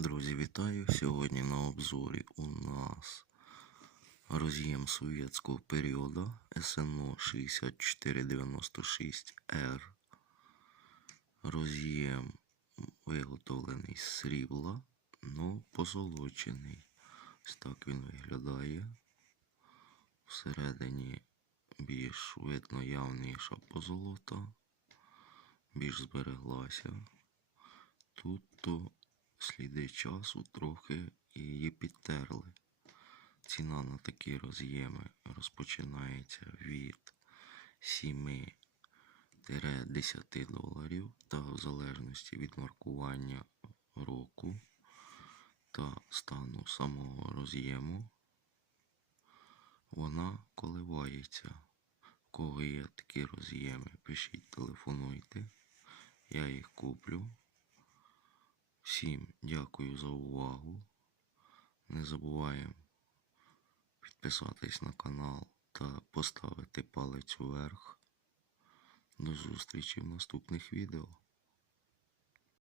Друзі, вітаю! Сьогодні на обзорі у нас роз'єм совєтського періоду СНО 6496R. Роз'єм виготовлений з срібла, но позолочений. Ось так він виглядає. Всередині більш видно явніша позолота, більш збереглася. Тут то сліди часу трохи її підтерли. Ціна на такі роз'єми розпочинається від 7-10 доларів та в залежності від маркування року та стану самого роз'єму вона коливається. У кого є такі роз'єми, пишіть, телефонуйте. Я їх куплю. Всім дякую за увагу. Не забуваємо підписатись на канал та поставити палець вверх. До зустрічі в наступних відео.